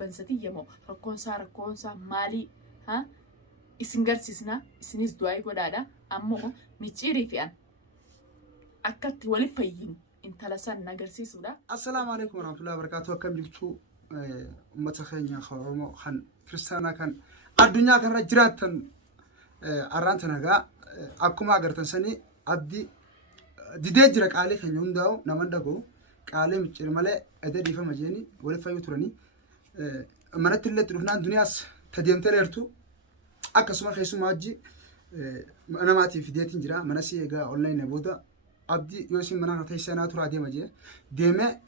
بنستي يمو ركون سار مالي ها إسنجرسنا إسنيس دواي قدادا أمو ميتشيري فيان أكت ولي فين انت لسان نجرسي سودا. السلام عليكم ورحمة الله وبركاته. كم جبتوا أمة خينيا خورمو خن كريستيانا كان الدنيا كان رجرات أرانتنا جا أكما قرتن سني أبدي ديدجرك عليه خنيون داو نمدعو عليه مشير ماله أدري فما جاني ولا فيو تراني منات اللي تروحنا الدنيا تديم تليرتو أكسما خيسو ماجي أنا ما أتي في ديتين جرا مناسي جا أونلاين نبودا أبدي يوسف منا نتاي سنة ترى ديم أجي ديمه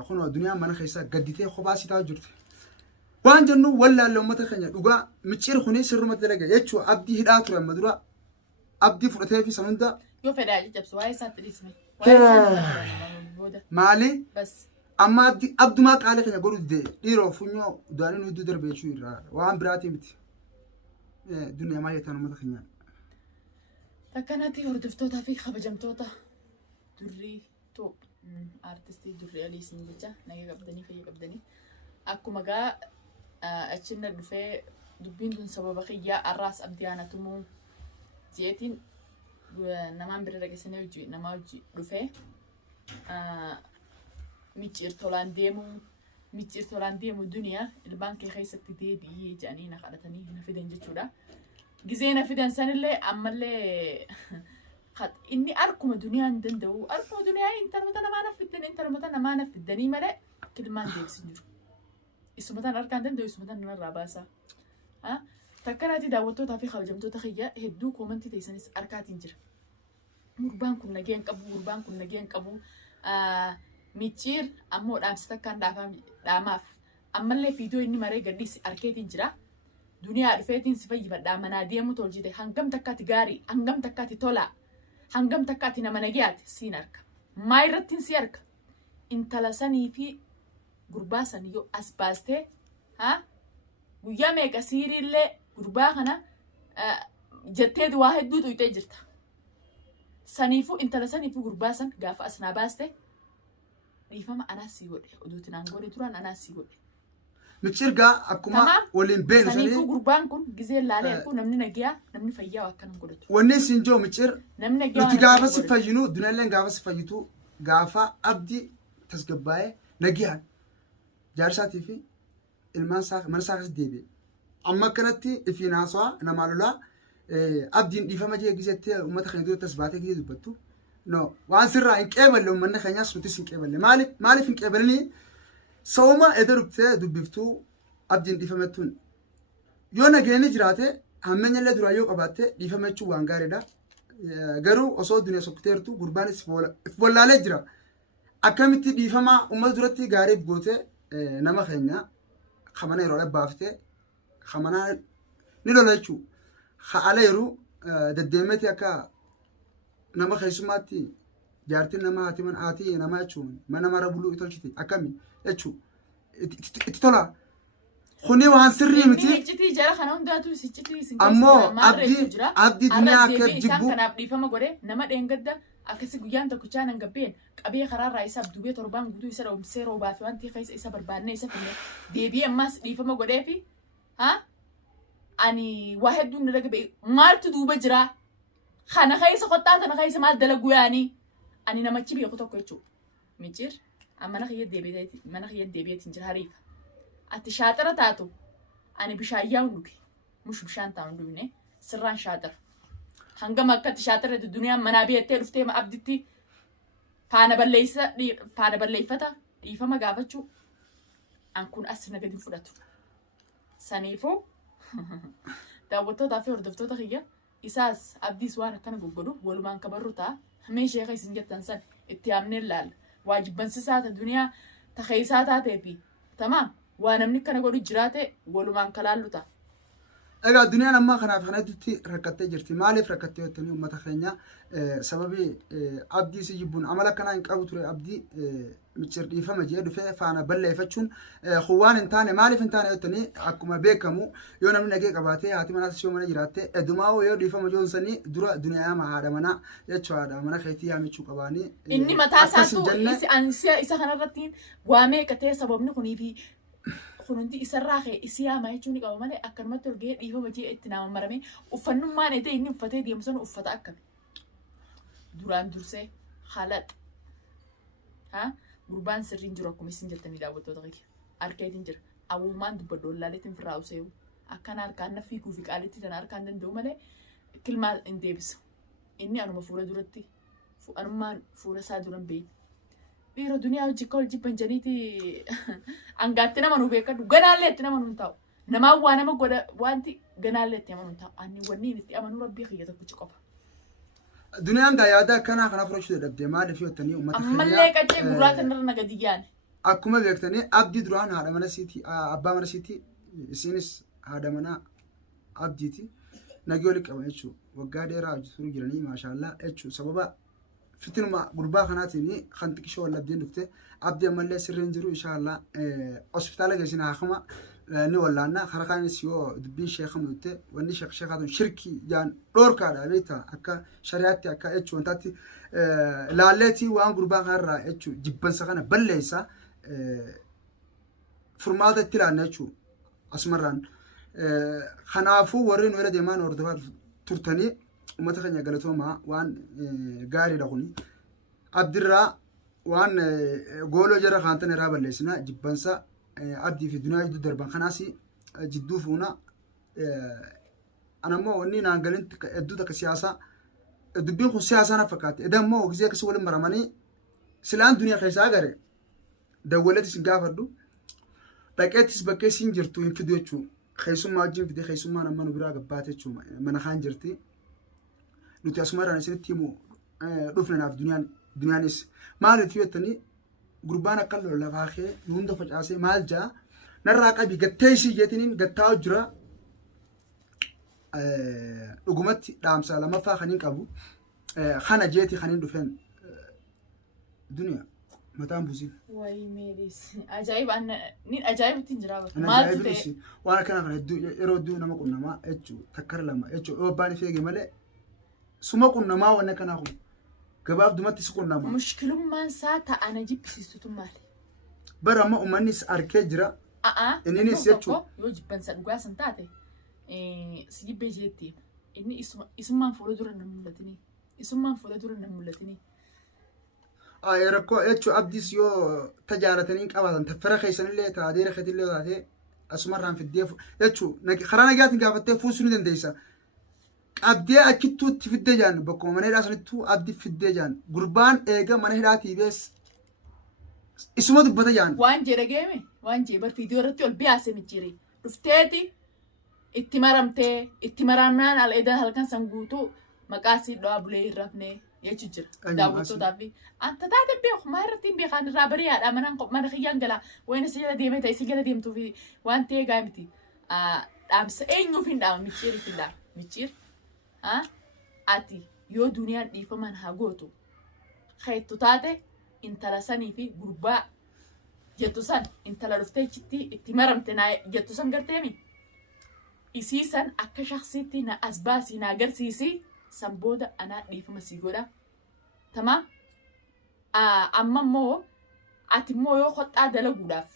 خنوا الدنيا منا خيسا قديته خباسي تاجرت وان جنو ولا لو متخنيا دوغا مشير خوني سر متلقى يچو أبدي هدا ترى مدرا أبدي فرتاه في سمندا يو فداجي جبس واي ساتريسمي مالي بس أما أبدي ما قال خنيا قولوا ديرو فنيو دانين ودو دربي شو يرا وان براتي متي الدنيا ما يتانو متخنيا تكنتي هردفتوتا في خبجمتوتا دري توب artistii durri aliisiin jecha nagee qabdanii fayyee qabdanii akkuma gaa achinna dhufee dubbiin kun sababa xiyyaa arraas abdiyaana tumuu jeetiin namaan bira dhageessanii hojii namaa hojii dhufee micciirtolaan deemu duniyaa ilmaan kee keessatti deebi'ee jedhanii na kadhatanii na fidan jechuudha. Gizee na fidan sanillee ammallee inni arkuma duniyaan danda'u arkuma duniyaa intalmata namaa nafiddanii malee kilmaan deebisin jiru. Isumatan arkaan danda'u isumatan narraa baasa. Takkanaati daawwattootaa fi kabajamtoota xiyyaa hedduu koomantii teessanis arkaatiin jira. Gurbaan kun nageen qabu micciir ammoo dhaamsi takkaan dhaamaaf ammallee fiidiyoo inni maree gadhiisi arkeetiin jira. Duniyaa dhufeetiin si fayyifadhaa manaa deemu tolchite hangam takkaati gaarii hangam takkaati tolaa. Hangam takkaati nama nagiyaati siin arka. Maa irrattiin si arka. Intala sanii fi gurbaa sanii yoo as baastee guyyaa meeqa siiriillee gurbaa kana jetteetu waa hedduu tuyxee jirta. Saniifuu intala saniifuu gurbaa san gaafa as naa baaste dhiifama anaas sii godhe oduutinaan godhe turaan anaas sii godhe. Micciirgaa akkuma waliin beenu saniifuu gurbaan kun gizee laalee kun namni nagiyaa namni fayyaa akkanan godhatu. Wanni siin joo micciir nuti gaafa si fayyinu duniyaaleen gaafa si fayyitu gaafa abdii tasgabbaa'ee nagiyaan jaarsaatii fi ilmaan isaa mana isaa keessa deebi'e. Amma akkanatti ifiin haasawaa namaa lolaa abdiin dhiifama jee gizeettee uummata keenya dura tasbaatee gizee dubbattu. No waan sirraa hin qeeballe uummanni keenyaas nutis hin qeeballe maaliif hin qeebalanii Sawma ederuktee dubbiftuu abdiin dhiifamettuun yoo nageenya jiraate hammeenyi illee duraa yoo qabaatte dhiifamechuu waan gaariidha. Garuu osoo duniyaa sokteertu gurbaanis if wallaalee jira. Akkamitti dhiifamaa uummata duratti gaariif gootee nama keenya kamana yeroo dhabbaaftee kamanaa ni lola jechuu haala yeroo deddeemeti akka nama keessummaatti jaartiin nama haati nama jechuun mana mara buluu itolchiti akkami jechuun itti tola. Kuni waan sirrii miti. Iccitii jara kana hundaatu iccitii ammoo abdii duniyaa akka jibbu kanaaf dhiifama godhe nama dheengadda akkasi guyyaan tokkichaa nan gabbeen qabee karaarraa isaaf dubee torbaan guutuu isa dhoomsee roobaa fi wanti keessa isa barbaannee isa finne deebi'ee ammaas dhiifama godhee fi ani waa hedduun na dhagabe maaltu duuba jira kana keessa qottaa kana keessa maal dalagu yaanii ani namachi beeku tokko jechuudha. Micciir mana kiyya deebi'eetiin jira hariifa. Ati shaaxara taatu ani bishaan yaa'u dhuge mush bishaan taa'u dhugne sirraan shaaxara. Hangam akkatti shaaxara duniyaan manaa biyyatee dhuftee abditti faana balleeffata dhiifama gaafachuu an kun as nagadi fudhatu. Saniifuu daawwattootaa fi hordoftoota kiyya isaas abdiis waan akkana goggodu walumaan kabarru ta'a. Meeshee keessin jettan san itti yaamnee ilaalla. Waajibbansiisaa ta duniyaa ta keessaa taatee fi tamaam waa namni kana godhu jiraate walumaan kalaallu ta'a. Egaa duniyaan ammaa kanaaf kanatti rakkattee jirti. Maaliif rakkattee jettanii uummata keenya sababii abdii si jibbuun amala kanaa hin qabu ture abdii micciir dhiifama jee dhufee faana balleeffachuun waan hin taane maaliif hin taane jettanii akkuma beekamu yoo namni nagee qabaatee haati manaas yoo mana jiraatte edumaa yoo dhiifama joonsanii dura duniyaa haadha manaa jechuudha mana keetii yaamichuu qabaanii. Inni mataa isaatu isa kanarratti waa meeqa ta'e sababni kunii fi kunuunti isarraa ka'e isi yaamaa jechuun qaba malee akkanumatti ol gahee dhiifama jee itti nama marame uffannummaan ta'e inni uffatee deemu sana uffata akkami duraan dursee halaxa gurbaan sirriin jiru akkuma isin jettanii daawwattoota kiyya harkeetiin jira awwumaan dubbaddoon laaleetiin firraa useewu akkan harkaan naffii kuufi qaalitti tana harkaan danda'u malee kilmaa hin deebisa inni anuma fuula duratti anumaan fuula isaa duran beeyi dhiira duniyaa hojii akka hojii banjaniiti angaatti nama nu beekadhu ganaallee itti nama nu ta'u namaa waa nama godha wanti ganaallee itti nama nu ta'u ani wanni itti amanuu rabbii kiyya tokkichi qofa. Duniyaan gaa yaada akkanaa kana fudhachuu dadhabdee maaliif yottanii uummata keenya ammallee qaccee gurraata irra nagadi yaane. Akkuma beektanii abdii duraan haadha mana siitii abbaa mana siitii isinis haadha mana abdiiti nagii walitti qaban jechuudha waggaa dheeraa hojjetuu jiranii maashaallah jechuudha sababa fitinuma gurbaa kanaatiin kan xiqqishoo wallabdeen dhufte abdii ammallee sirriin jiru inshaallah hospitaala geessina hakama ni wallaanna karaa kaanis yoo dubbiin sheekhamu dhutte wanni sheekhaatuun shirkii jaan dhoorkaadha beektaa akka shariyaatti akka jechuudha wantaatti laalleetii waan gurbaa kanarraa jechuudha jibbansa kana balleessa furmaata itti laanna jechuudha asumarraan kanaafuu warri nu irra deemaan hordofaa turtanii ummata keenya galatoomaa waan gaariidha kuni abdirraa waan gooloo jara kaantan irraa balleessina jibbansa abdii fi duniyaa jidduu darban kanaas jidduu fuuna anammoo wanni naan galin hedduu takka siyaasaa dubbiin kun siyaasaa na fakkaate edan immoo gisee akkasii waliin maramanii silaan duniyaa keessaa gare dawwaleetis hin gaafadhu dhaqeettis bakkee siin jirtu hin fidu jechuu keessummaa wajjin fidee keessummaan amma nu biraa gabbaate jechuu mana kaan jirti nuti asumarraan isinitti himu dhufnanaaf duniyaanis maaliif yottanii gurbaan akka lafaa kee nu hunda facaasee maal jaa narraa qabi gattee isii jeetiniin gattaa jira dhugumatti dhaamsa lamaffaa kaniin qabu kana jeeti kaniin dhufeen duniyaa mataan buusin. Wayi meedis ajaa'iba ni ajaa'ibatti jira maal ta'e waan akkana kana hedduu yeroo hedduu nama qunnamaa jechuudha takkara lama jechuudha yoo abbaan ifee malee suma qunnamaa waan akkana kun gabaaf dumatti si qunnama. Mushkilummaan isaa ta'ana jibbisiistutu maali? Bara amma uummannis arkee jira. Innis jechuudha. Yoo jibbansa dhugaa san taate si jibbee jeetti inni isummaan fuula dura na mul'atini isummaan fuula dura na mul'atini. Rakkoo jechuun abdiis yoo tajaalatanii qabaatan taffara keessanillee taatee rakkatillee taatee asumarraan fiddee jechuun karaa nagaatiin gaafattee fuusuu ni dandeessa. Qabdee achittuutti fiddee jaan bakkuma mana hidhaa sanittuu abdii fiddee jaan gurbaan eega mana hidhaatii bees isuma dubbata jaan. Waan jee dhageeme waan jee bar viidiyoo irratti ol biyaase micciiri dhufteeti itti maramtee itti maramnaan al eedan halkan san guutuu maqaa sii dho'aa bulee hin rafnee. Jechu jira daawwattootaaf anta taate beeku maa irratti hin beekaan irraa bari'aadha mana kiyyaan galaa wayna si jala deemee ta'e si jala deemtuuf waan ta'ee gaa miti dhaamsa eenyuuf hin dhaama micciiriif hin dhaama micciir ati yoo duniyaan dhiifaman haa gootu keettu taate intala sanii fi gurbaa jettu san intala dhuftee itti maramte naa jettu san garteemi isii san akka shaksiitti na as baasii na agarsiisii san booda anaa dhiifama sii godha tamam amma immoo ati immoo yoo hodhaa dalaguudhaaf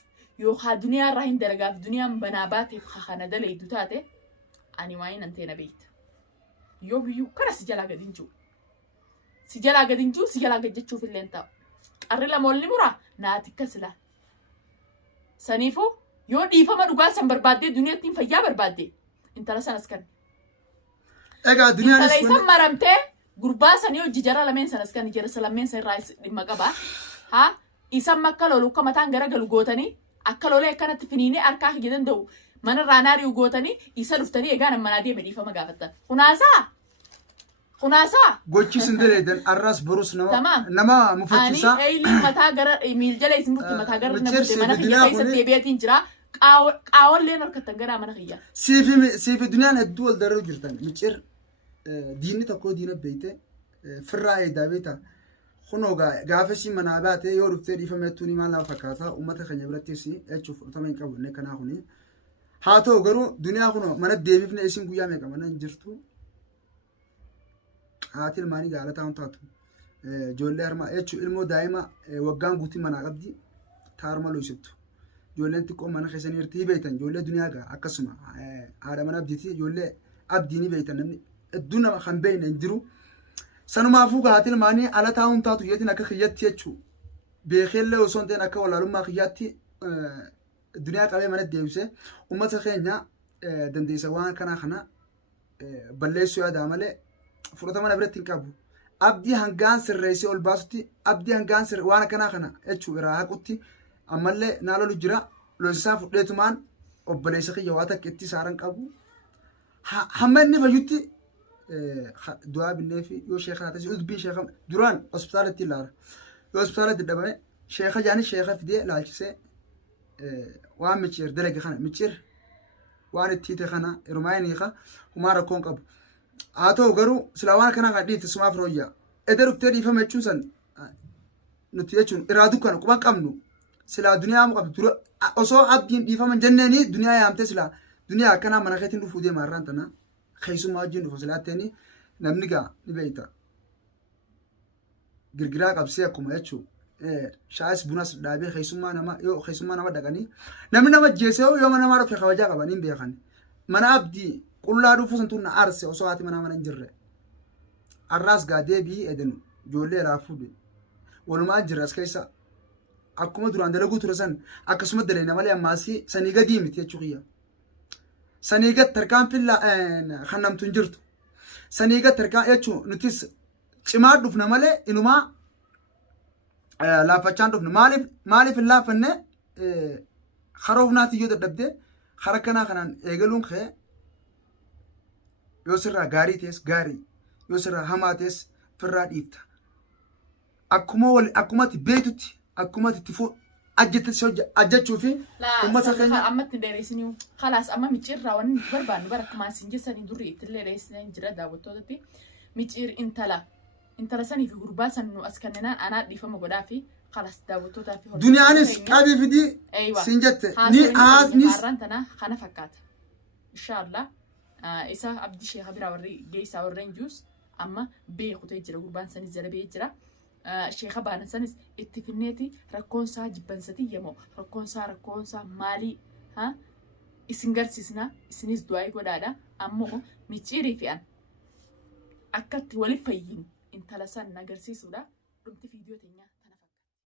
yookaan duniyaa irraa hin dalagaaf duniyaan banaa baateef kana dalaydu taate ani waan hin anteena beekta yoo biyyuu kana si jalaa gadi hin jiru si jalaa gadi hin jiru si jalaa gadi jechuuf illee hin ta'u qarri lama ol ni mura naati akkasila saniifuu yoo dhiifama dhugaa san barbaaddee duniyaatti hin fayyaa barbaaddee intala sanas kan. Egaa duniyaan intala isan maramtee gurbaa sanii hojii jara lameen sanas kan jara salameen san irraa dhimma qaba isan makka lolu akka mataan gara galu gootanii akka lolee akkanatti finiinee harkaa hojii danda'u mana irraa naari'u gootanii isa dhuftanii egaa nammanaa deeme dhiifama gaafattan kunaasaa gochii sindireedan arras borus nama mufachisaa ani eeyilii mataa gara miil jala isin murti mataa gara namatti mana kiyya keessatti deebi'atiin jira qaawolleen harkattan garaa mana kiyya siifi duniyaan hedduu wal dararuu jirtan micir diinni tokko diina beeyte firraa eedaa beeta kunoo gaafasii manaa baate yoo dhuftee dhiifameettuuni maal nama fakkaata uummata keenya birattis jechuuf fudhatama hin qabu kanaa kuni haa ta'u garuu duniyaa kunoo mana deebifne isin guyyaa meeqa mana hin jirtu haati ilmaanii gaalataa taatu ijoollee harmaa jechuun ilmoo daa'ima waggaan guutii manaa qabdi taarma loosittu ijoolleen xiqqoo mana keessanii irratti beektan ijoollee duniyaa gaa akkasuma haadha mana abdiiti ijoollee abdii ni beektan namni hedduu nama kan beekne hin jiru. Sanumaafuu gahaati ilmaanii ala taa'uun taatu yeetiin akka kiyyatti jechuu beekeellee osoo hin ta'in akka walaalummaa kiyyaatti duniyaa qabee mana deebisee uummata keenya dandeessa waan kana balleessuu yaadaa malee fudhatama mana biratti hin qabu. Abdii hangaan sirreessee ol baasutti abdii hangaan waan akkanaa kana jechuu irraa haqutti ammallee naa lolu jira loosisaa fudheetumaan obboleessa kiyya waa takka itti saaran qabu. Hamma inni fayyutti du'aa binnee fi yoo sheekaa taasise udbii sheekaa duraan hospitaalatti ilaala. Yoo hospitaalatti dhabame sheekaa jaanis sheekaa fidee laalchisee waan micciir dalage kana micciir waan itti hiite kana hirmaayinii ka humaa rakkoon qabu. Haa ta'u garuu silaa waan kanaa kan dhiifte sumaaf rooyyaa. Edda dhuftee dhiifame jechuun san nuti jechuun irraa dukkana quban qabnu silaa duniyaa qabdu dura osoo abdiin dhiifaman jenneeni duniyaa yaamte silaa duniyaa akkanaa mana keetiin dhufuu deema har'aan tana keessummaa wajjin dhufu silaa ta'anii namni gaa ni beekta. Girgiraa qabsee akkuma jechuun shaayis bunas dhaabee keessummaa nama dhaqanii namni nama jeesee yoo mana namaa dhufe kabajaa qabanii beekan. Mana abdii qullaa dhufuu santuun na aarse osoo haati mana hin jirre. Arraas gaa deebii edenu ijoollee laa fuudhe. Walumaa jirre as keessa akkuma duraan dalaguu ture san akkasuma daleena malee ammaasii sanii gadii miti jechuu kiyya. Sanii gad tarkaanfii kan namtu hin jirtu. Sanii gad tarkaan jechuun nutis cimaa dhufna malee inumaa laaffachaan dhufna. Maaliif hin laaffanne hara humnaati yoo dadhabdee hara kanaan eegaluun kee yoo sirraa gaarii ta'es gaarii yoo sirraa hamaa ta'es firraa dhiibta. Akkumatti beektutti akkumatti itti ajjechuu fi uummata keenya ammatti dheeressinii khalaas amma micciirraa waan barbaannu bara akkuma isin jessanii durri ittillee dheeressinee jira daawwattootatti micciir intala sanii fi gurbaa san nu as kanneenaan anaa dhiifama godhaa fi khalaas daawwattootaa fi duniyaanis qabii fidii siin jette ni aasnis har'aan tana kana fakkaata inshaallah isa abdii sheekha biraa warri geessaa warreen juus amma beekutee jira gurbaan sanis jala bee jira. Sheekha baana sanis itti finneeti rakkoonsaa jibbansatii yemoo rakkoonsaa maalii isin garsiisna isinis du'aa godhaadha ammoo micciirii fi'an akkatti waliif fayyinu intala san agarsiisuudha dhumti viidiyoo teenyaa.